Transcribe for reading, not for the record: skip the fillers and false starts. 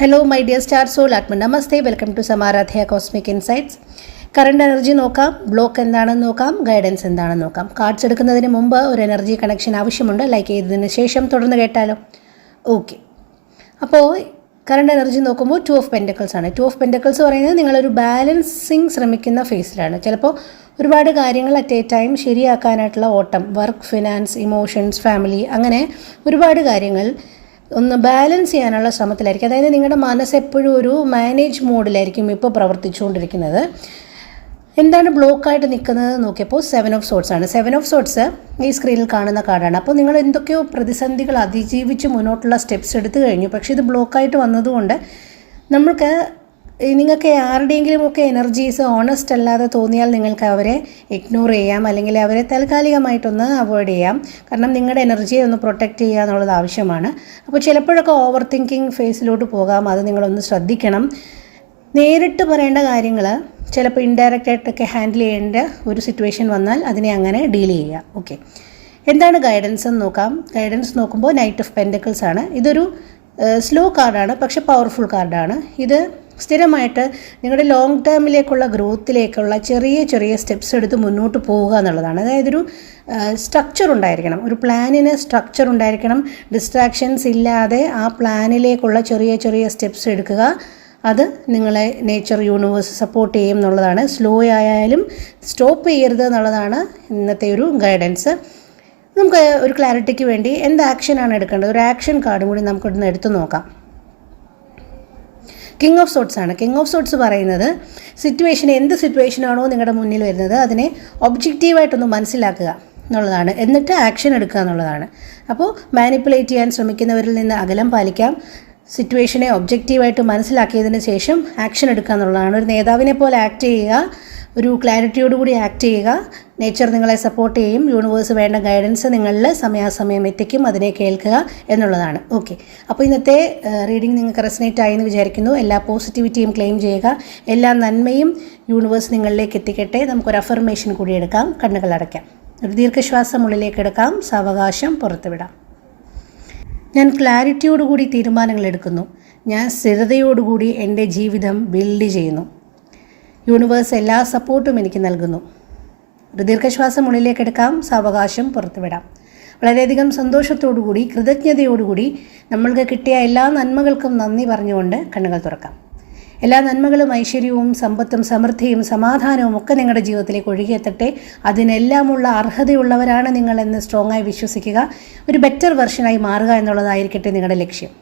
Hello, my dear star soul. Namaste. Welcome to Samaradhya Cosmic Insights. Current energy നോക്കാം, block എന്താണെന്ന് നോക്കാം, guidance എന്താണെന്ന് നോക്കാം. കാർഡ്സ് എടുക്കുന്നതിന് മുമ്പ് ഒരു എനർജി കണക്ഷൻ ആവശ്യമുണ്ട്. ലൈക്ക് ചെയ്തതിന് ശേഷം തുടർന്ന് കേട്ടാലോ? ഓക്കെ. അപ്പോൾ കറണ്ട് എനർജി നോക്കുമ്പോൾ 2 ഓഫ് പെൻറ്റക്കിൾസ് ആണ്. 2 ഓഫ് പെൻറ്റക്കിൾസ് പറയുന്നത് നിങ്ങളൊരു ബാലൻസിങ് ശ്രമിക്കുന്ന ഫേസിലാണ്. ചിലപ്പോൾ ഒരുപാട് കാര്യങ്ങൾ അറ്റ് എ ടൈം ശരിയാക്കാനായിട്ടുള്ള ഓട്ടം, വർക്ക്, ഫിനാൻസ്, ഇമോഷൻസ്, ഫാമിലി, അങ്ങനെ ഒരുപാട് കാര്യങ്ങൾ ഒന്ന് ബാലൻസ് ചെയ്യാനുള്ള ശ്രമത്തിലായിരിക്കും. അതായത് നിങ്ങളുടെ മനസ്സ് എപ്പോഴും ഒരു മാനേജ് മോഡിലായിരിക്കും ഇപ്പോൾ പ്രവർത്തിച്ചുകൊണ്ടിരിക്കുന്നത്. എന്താണ് ബ്ലോക്കായിട്ട് നിൽക്കുന്നത് നോക്കിയപ്പോൾ 7 ഓഫ് സോട്ട്സ് ആണ്. 7 ഓഫ് സോട്ട്സ് ഈ സ്ക്രീനിൽ കാണുന്ന കാർഡാണ്. അപ്പോൾ നിങ്ങൾ എന്തൊക്കെയോ പ്രതിസന്ധികൾ അതിജീവിച്ച് മുന്നോട്ടുള്ള സ്റ്റെപ്സ് എടുത്തു കഴിഞ്ഞു. പക്ഷേ ഇത് ബ്ലോക്കായിട്ട് വന്നതുകൊണ്ട് നിങ്ങൾക്ക് ആരുടെയെങ്കിലുമൊക്കെ എനർജീസ് ഓണസ്റ്റ് അല്ലാതെ തോന്നിയാൽ നിങ്ങൾക്ക് അവരെ ഇഗ്നോർ ചെയ്യാം, അല്ലെങ്കിൽ അവരെ താൽക്കാലികമായിട്ടൊന്ന് അവോയ്ഡ് ചെയ്യാം. കാരണം നിങ്ങളുടെ എനർജിയെ ഒന്ന് പ്രൊട്ടക്റ്റ് ചെയ്യുക എന്നുള്ളത് ആവശ്യമാണ്. അപ്പോൾ ചിലപ്പോഴൊക്കെ ഓവർ തിങ്കിങ് ഫേസിലോട്ട് പോകാം. അത് നിങ്ങളൊന്ന് ശ്രദ്ധിക്കണം. നേരിട്ട് പറയേണ്ട കാര്യങ്ങൾ ചിലപ്പോൾ ഇൻഡയറക്റ്റ് ആയിട്ടൊക്കെ ഹാൻഡിൽ ചെയ്യേണ്ട ഒരു സിറ്റുവേഷൻ വന്നാൽ അതിനെ അങ്ങനെ ഡീൽ ചെയ്യുക. ഓക്കെ, എന്താണ് ഗൈഡൻസ് എന്ന് നോക്കാം. ഗൈഡൻസ് നോക്കുമ്പോൾ നൈറ്റ് ഓഫ് പെൻറ്റക്കിൾസ് ആണ്. ഇതൊരു സ്ലോ കാർഡാണ്, പക്ഷെ പവർഫുൾ കാർഡാണ്. ഇത് സ്ഥിരമായിട്ട് നിങ്ങളുടെ ലോങ് ടേമിലേക്കുള്ള ഗ്രോത്തിലേക്കുള്ള ചെറിയ ചെറിയ സ്റ്റെപ്സ് എടുത്ത് മുന്നോട്ട് പോവുക എന്നുള്ളതാണ്. അതായത് ഒരു സ്ട്രക്ചർ ഉണ്ടായിരിക്കണം, ഒരു പ്ലാനിന് സ്ട്രക്ചർ ഉണ്ടായിരിക്കണം. ഡിസ്ട്രാക്ഷൻസ് ഇല്ലാതെ ആ പ്ലാനിലേക്കുള്ള ചെറിയ ചെറിയ സ്റ്റെപ്സ് എടുക്കുക. അത് നിങ്ങളെ നേച്ചർ, യൂണിവേഴ്സ് സപ്പോർട്ട് ചെയ്യും എന്നുള്ളതാണ്. സ്ലോ ആയാലും സ്റ്റോപ്പ് ചെയ്യരുത് എന്നുള്ളതാണ് ഇന്നത്തെ ഒരു ഗൈഡൻസ്. നമുക്ക് ഒരു ക്ലാരിറ്റിക്ക് വേണ്ടി എന്ത് ആക്ഷനാണ് എടുക്കേണ്ടത്, ഒരു ആക്ഷൻ കാർഡും കൂടി നമുക്കിവിടുന്ന് എടുത്തു നോക്കാം. കിങ് ഓഫ് സോട്ട്സ് ആണ്. കിങ് ഓഫ് സോട്ട്സ് പറയുന്നത് എന്ത് സിറ്റുവേഷനാണോ നിങ്ങളുടെ മുന്നിൽ വരുന്നത് അതിനെ ഒബ്ജക്റ്റീവായിട്ടൊന്ന് മനസ്സിലാക്കുക എന്നുള്ളതാണ്, എന്നിട്ട് ആക്ഷൻ എടുക്കുക എന്നുള്ളതാണ്. അപ്പോൾ മാനിപ്പുലേറ്റ് ചെയ്യാൻ ശ്രമിക്കുന്നവരിൽ നിന്ന് അകലം പാലിക്കാം. സിറ്റുവേഷനെ ഒബ്ജക്റ്റീവായിട്ട് മനസ്സിലാക്കിയതിന് ശേഷം ആക്ഷൻ എടുക്കുക എന്നുള്ളതാണ്. ഒരു നേതാവിനെ പോലെ ആക്ട് ചെയ്യുക, ഒരു ക്ലാരിറ്റിയോടുകൂടി ആക്ട് ചെയ്യുക. നേച്ചർ നിങ്ങളെ സപ്പോർട്ട് ചെയ്യും. യൂണിവേഴ്സ് വേണ്ട ഗൈഡൻസ് നിങ്ങളിൽ സമയാസമയം എത്തിക്കും. അതിനെ കേൾക്കുക എന്നുള്ളതാണ്. ഓക്കെ, അപ്പോൾ ഇന്നത്തെ റീഡിംഗ് നിങ്ങൾക്ക് റെസനേറ്റ് ആയി എന്ന് വിചാരിക്കുന്നു. എല്ലാ പോസിറ്റിവിറ്റിയും ക്ലെയിം ചെയ്യുക. എല്ലാ നന്മയും യൂണിവേഴ്സ് നിങ്ങളിലേക്ക് എത്തിക്കട്ടെ. നമുക്കൊരു അഫർമേഷൻ കൂടി എടുക്കാം. കണ്ണുകൾ അടയ്ക്കാം. ഒരു ദീർഘശ്വാസം ഉള്ളിലേക്ക് എടുക്കാം. സാവകാശം പുറത്തുവിടാം. ഞാൻ ക്ലാരിറ്റിയോടുകൂടി തീരുമാനങ്ങൾ എടുക്കുന്നു. ഞാൻ സ്ഥിരതയോടുകൂടി എൻ്റെ ജീവിതം ബിൽഡ് ചെയ്യുന്നു. യൂണിവേഴ്സ് എല്ലാ സപ്പോർട്ടും എനിക്ക് നൽകുന്നു. ഒരു ദീർഘശ്വാസം ഉള്ളിലേക്ക് എടുക്കാം. സാവകാശം പുറത്തുവിടാം. വളരെയധികം സന്തോഷത്തോടുകൂടി, കൃതജ്ഞതയോടുകൂടി നമ്മൾക്ക് കിട്ടിയ എല്ലാ നന്മകൾക്കും നന്ദി പറഞ്ഞുകൊണ്ട് കണ്ണുകൾ തുറക്കാം. എല്ലാ നന്മകളും, ഐശ്വര്യവും, സമ്പത്തും, സമൃദ്ധിയും, സമാധാനവും ഒക്കെ നിങ്ങളുടെ ജീവിതത്തിലേക്ക് ഒഴുകിയെത്തട്ടെ. അതിനെല്ലാമുള്ള അർഹതയുള്ളവരാണ് നിങ്ങളെന്ന് സ്ട്രോങ്ങായി വിശ്വസിക്കുക. ഒരു ബെറ്റർ വെർഷനായി മാറുക എന്നുള്ളതായിരിക്കട്ടെ നിങ്ങളുടെ ലക്ഷ്യം.